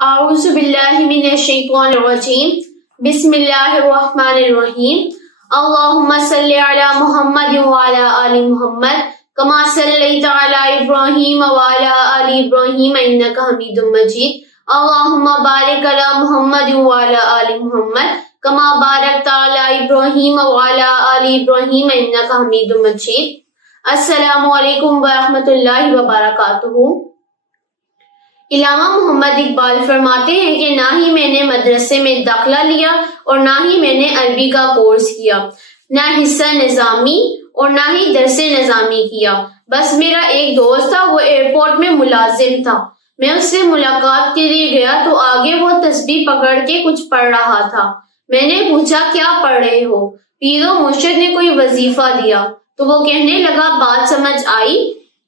اعوذ باللہ من الشیطان الرجیم بسم اللہ الرحمن الرحیم اللہم صلی علی محمد وعلی آل محمد کما صلیت علی ابراہیم وعلی آل ابراہیم انک حمید مجید اللہم بارک علی محمد وعلی آل محمد کما بارکت علی ابراہیم وعلی آل ابراہیم انک حمید مجید۔ السلام علیکم ورحمۃ اللہ وبرکاتہ۔ علامہ محمد اقبال فرماتے ہیں کہ نہ ہی میں نے مدرسے میں داخلہ لیا اور نہ ہی میں نے عربی کا کورس کیا، نہ حصہ نظامی اور نہ ہی درس نظامی کیا۔ بس میرا ایک دوست تھا، وہ ایئرپورٹ میں ملازم تھا۔ میں اس سے ملاقات کے لیے گیا تو آگے وہ تسبیح پکڑ کے کچھ پڑھ رہا تھا۔ میں نے پوچھا کیا پڑھ رہے ہو؟ پیر و مرشد نے کوئی وظیفہ دیا تو وہ کہنے لگا بات سمجھ آئی؟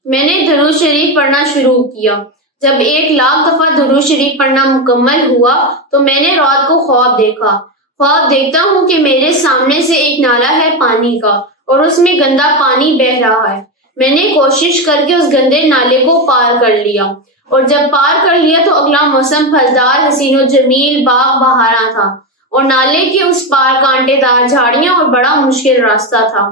میں نے درود شریف پڑھنا شروع کیا۔ جب 1,00,000 دفعہ درود شریف پڑھنا مکمل ہوا تو میں نے رات کو خواب دیکھا۔ خواب دیکھتا ہوں کہ میرے سامنے سے ایک نالا ہے پانی کا اور اس میں گندا پانی بہہ رہا ہے۔ میں نے کوشش کر کے اس گندے نالے کو پار کر لیا اور جب پار کر لیا تو اگلا موسم پھلدار حسین و جمیل باغ بہارا تھا اور نالے کے اس پار کانٹے دار جھاڑیاں اور بڑا مشکل راستہ تھا۔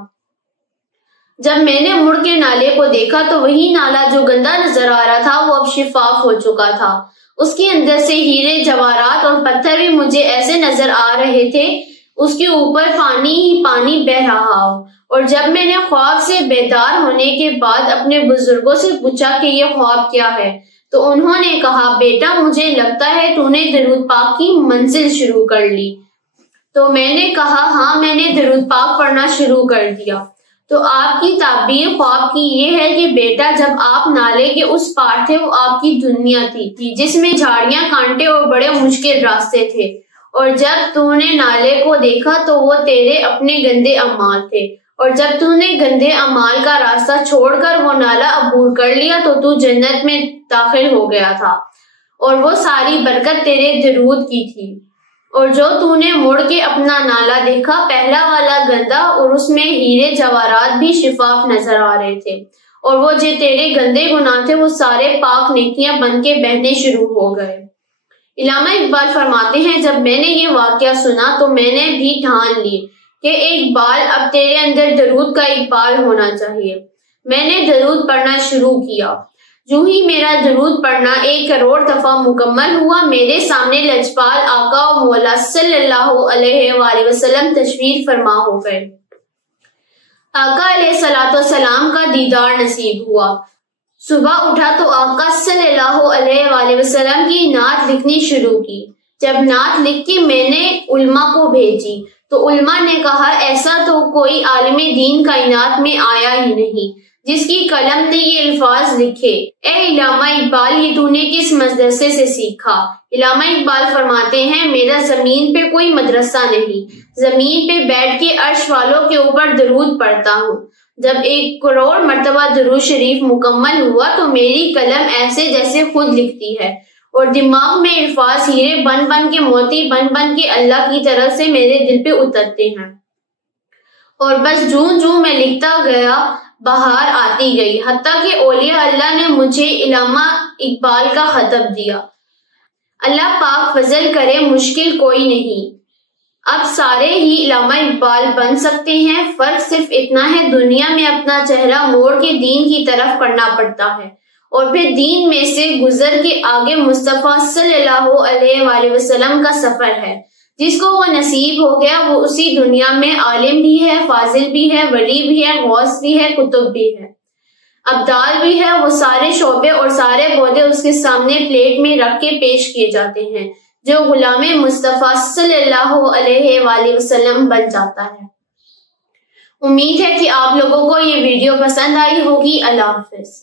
جب میں نے مڑ کے نالے کو دیکھا تو وہی نالا جو گندا نظر آ رہا تھا وہ اب شفاف ہو چکا تھا۔ اس کے اندر سے ہیرے جواہرات اور پتھر بھی مجھے ایسے نظر آ رہے تھے اس کے اوپر پانی ہی پانی بہہ رہا ہو۔ اور جب میں نے خواب سے بیدار ہونے کے بعد اپنے بزرگوں سے پوچھا کہ یہ خواب کیا ہے تو انہوں نے کہا بیٹا مجھے لگتا ہے تو نے درود پاک کی منزل شروع کر لی۔ تو میں نے کہا ہاں میں نے درود پاک پڑھنا شروع کر دیا۔ تو آپ کی تعبیر خواب کی یہ ہے کہ بیٹا جب آپ نالے کے اس پار تھے وہ آپ کی دنیا تھی جس میں جھاڑیاں کانٹے اور بڑے مشکل راستے تھے، اور جب تو نے نالے کو دیکھا تو وہ تیرے اپنے گندے اعمال تھے، اور جب تو نے گندے اعمال کا راستہ چھوڑ کر وہ نالا عبور کر لیا تو جنت میں داخل ہو گیا تھا اور وہ ساری برکت تیرے درود کی تھی۔ اور جو تو نے مڑ کے اپنا نالا دیکھا پہلا والا گندا اور اس میں ہیرے جواہرات بھی شفاف نظر آ رہے تھے، اور وہ جو تیرے گندے گناہ تھے وہ سارے پاک نیکیاں بن کے بہنے شروع ہو گئے۔ علامہ اقبال فرماتے ہیں جب میں نے یہ واقعہ سنا تو میں نے بھی ٹھان لی کہ اقبال اب تیرے اندر درود کا اقبال ہونا چاہیے۔ میں نے درود پڑھنا شروع کیا۔ جو ہی میرا درود پڑھنا 1 کروڑ دفعہ مکمل ہوا میرے سامنے لجپال آقا و مولا صلی اللہ علیہ وآلہ وسلم تشریف فرما ہو گئے۔ آقا علیہ الصلوۃ والسلام کا دیدار نصیب ہوا۔ صبح اٹھا تو آقا صلی اللہ علیہ وآلہ وسلم کی نعت لکھنی شروع کی۔ جب نعت لکھ کے میں نے علماء کو بھیجی تو علماء نے کہا ایسا تو کوئی عالم دین کائنات میں آیا ہی نہیں جس کی قلم نے یہ الفاظ لکھے۔ اے علامہ اقبال یہ تو نے کس مدرسے سے سیکھا؟ علامہ اقبال فرماتے ہیں میرا زمین پہ کوئی مدرسہ نہیں، زمین پہ بیٹھ کے عرش والوں کے اوپر درود پڑھتا ہوں۔ جب 1 کروڑ مرتبہ درود شریف مکمل ہوا تو میری قلم ایسے جیسے خود لکھتی ہے اور دماغ میں الفاظ ہیرے بن بن کے موتی بن بن کے اللہ کی طرف سے میرے دل پہ اترتے ہیں، اور بس جوں میں لکھتا گیا بہار آتی گئی، حتیٰ کہ اولیاء اللہ نے مجھے علامہ اقبال کا خطب دیا۔ اللہ پاک فضل کرے مشکل کوئی نہیں، اب سارے ہی علامہ اقبال بن سکتے ہیں، فرق صرف اتنا ہے دنیا میں اپنا چہرہ موڑ کے دین کی طرف پڑھنا پڑتا ہے اور پھر دین میں سے گزر کے آگے مصطفیٰ صلی اللہ علیہ وآلہ وسلم کا سفر ہے۔ جس کو وہ نصیب ہو گیا وہ اسی دنیا میں عالم بھی ہے، فاضل بھی ہے، ولی بھی ہے، غوث بھی ہے، کتب بھی ہے، ابدال بھی ہے، وہ سارے شعبے اور سارے پودے اس کے سامنے پلیٹ میں رکھ کے پیش کیے جاتے ہیں جو غلام مصطفیٰ صلی اللہ علیہ وآلہ وسلم بن جاتا ہے۔ امید ہے کہ آپ لوگوں کو یہ ویڈیو پسند آئی ہوگی۔ اللہ حافظ۔